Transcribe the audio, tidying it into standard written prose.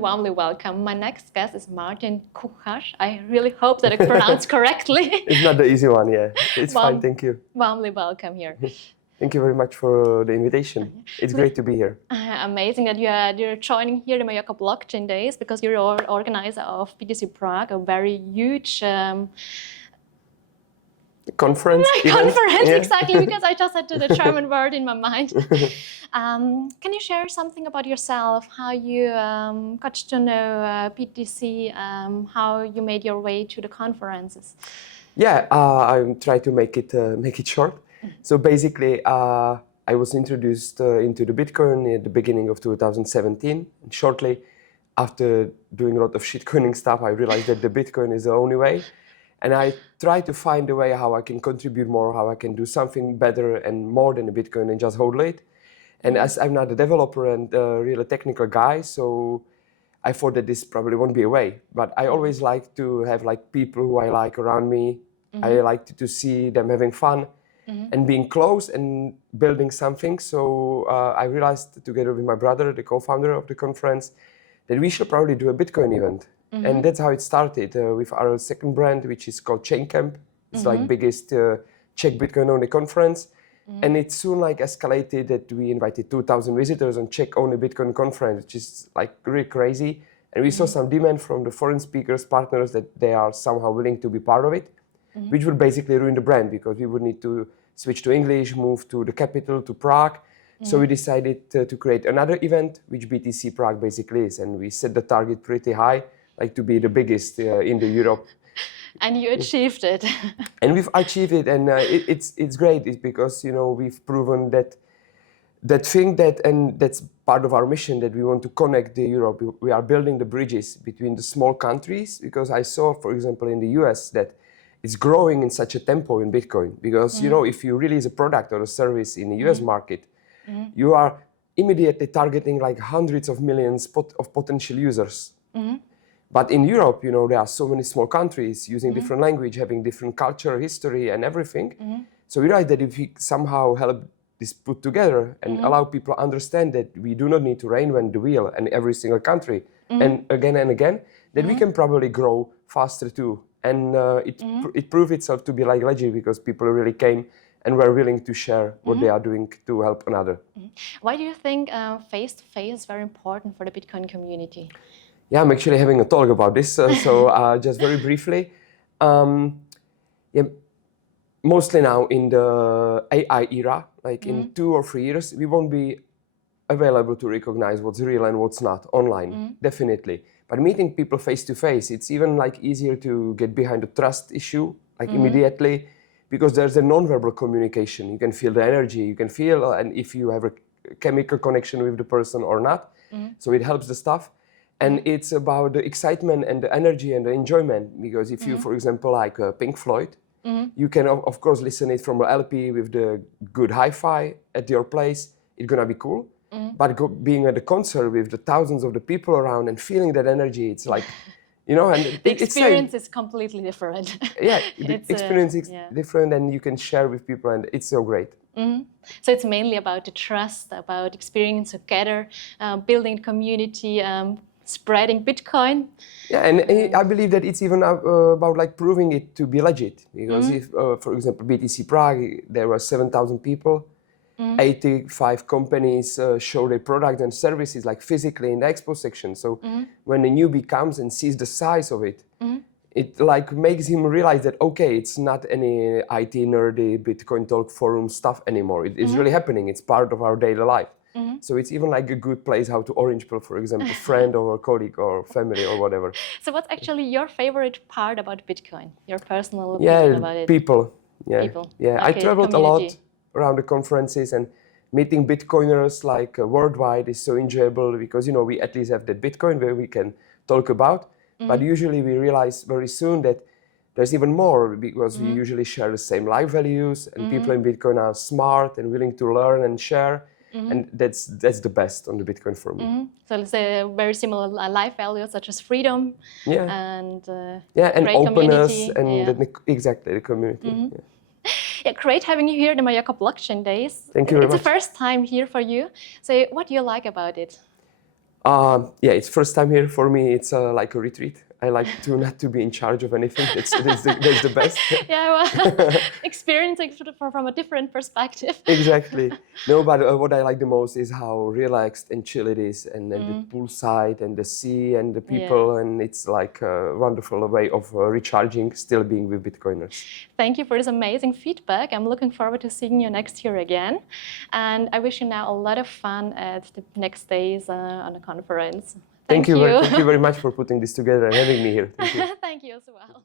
and warmly welcome. My next guest is Martin Kuchař. I really hope that I pronounced correctly. It's not the easy one, yeah. It's fine, thank you. Warmly welcome here. Thank you very much for the invitation. It's great to be here. Amazing that you're joining here the Mallorca Blockchain Days, because you're the organizer of BTC Prague, a very huge conference. Conference, yeah. Exactly, because I just had the German word in my mind. Can you share something about yourself, how you got to know BTC, how you made your way to the conferences? Yeah, I try to make it short. So basically, I was introduced into the Bitcoin at the beginning of 2017. And shortly after doing a lot of shitcoining stuff, I realized that the Bitcoin is the only way. And I try to find a way how I can contribute more, how I can do something better and more than a Bitcoin and just hold it. And as I'm not a developer and a really technical guy, so I thought that this probably won't be a way. But I always like to have like people who I like around me. I like to see them having fun and being close and building something. So I realized together with my brother, the co-founder of the conference, that we should probably do a Bitcoin event. And that's how it started with our second brand, which is called ChainCamp. It's like biggest Czech Bitcoin-only conference. And it soon like escalated that we invited 2,000 visitors on Czech-only Bitcoin conference, which is like really crazy. And we saw some demand from the foreign speakers, partners, that they are somehow willing to be part of it, which would basically ruin the brand because we would need to switch to English, move to the capital, to Prague. So we decided to create another event, which BTC Prague basically is. And we set the target pretty high, like to be the biggest in the Europe. And you achieved it. And we've achieved it, and it's great. It's because we've proven that thing and that's part of our mission, that we want to connect the Europe. We are building the bridges between the small countries, because I saw, for example, in the US that it's growing in such a tempo in Bitcoin. Because if you release a product or a service in the US market, you are immediately targeting like hundreds of millions of potential users. But in Europe, there are so many small countries using different language, having different culture, history, and everything. So we realized that if we somehow help this put together and allow people to understand that we do not need to reinvent the wheel in every single country and again, that we can probably grow faster too. And it proved itself to be like legit, because people really came and were willing to share what they are doing to help another. Why do you think face-to-face is very important for the Bitcoin community? Yeah, I'm actually having a talk about this. So just very briefly, mostly now in the AI era, like in 2 or 3 years, we won't be available to recognize what's real and what's not online, definitely. But meeting people face to face, it's even like easier to get behind the trust issue, like immediately, because there's a non-verbal communication. You can feel the energy, you can feel, and if you have a chemical connection with the person or not. So it helps the stuff. And it's about the excitement and the energy and the enjoyment, because if you, for example, like Pink Floyd, you can, of course, listen it from an LP with the good hi-fi at your place. It's gonna be cool. But being at the concert with the thousands of the people around and feeling that energy, it's like, and the experience is completely different. Yeah, the experience is different, and you can share with people, and it's so great. So it's mainly about the trust, about experience together, building community, spreading Bitcoin. Yeah, and I believe that it's even about like proving it to be legit. Because if, for example, BTC Prague, there were 7,000 people, 85 companies show their product and services like physically in the expo section. So when a newbie comes and sees the size of it, it like makes him realize that, okay, it's not any IT nerdy Bitcoin talk forum stuff anymore. It's really happening. It's part of our daily life. So it's even like a good place how to orange pill, for example, a friend or a colleague or family or whatever. So what's actually your favorite part about Bitcoin? Your personal opinion about it? People. Yeah, people. Yeah. Okay, I traveled a lot around the conferences, and meeting Bitcoiners like worldwide is so enjoyable, because we at least have that Bitcoin where we can talk about. But usually we realize very soon that there's even more, because we usually share the same life values, and people in Bitcoin are smart and willing to learn and share. And that's the best on the Bitcoin for me. So let's say very similar life values, such as freedom and and great openness community. and exactly the community. Yeah, great having you here at the Mallorca Blockchain Days. Thank you very much. It's the first time here for you. So what do you like about it? Yeah, it's first time here for me. It's like a retreat. I like to not to be in charge of anything. That's the best. Yeah, well, experiencing it from a different perspective. Exactly. No, but what I like the most is how relaxed and chill it is, and the poolside and the sea and the people, and it's like a wonderful way of recharging, still being with Bitcoiners. Thank you for this amazing feedback. I'm looking forward to seeing you next year again. And I wish you now a lot of fun at the next days on the conference. Thank you. Thank you very much for putting this together and having me here. Thank you. Thank you as well.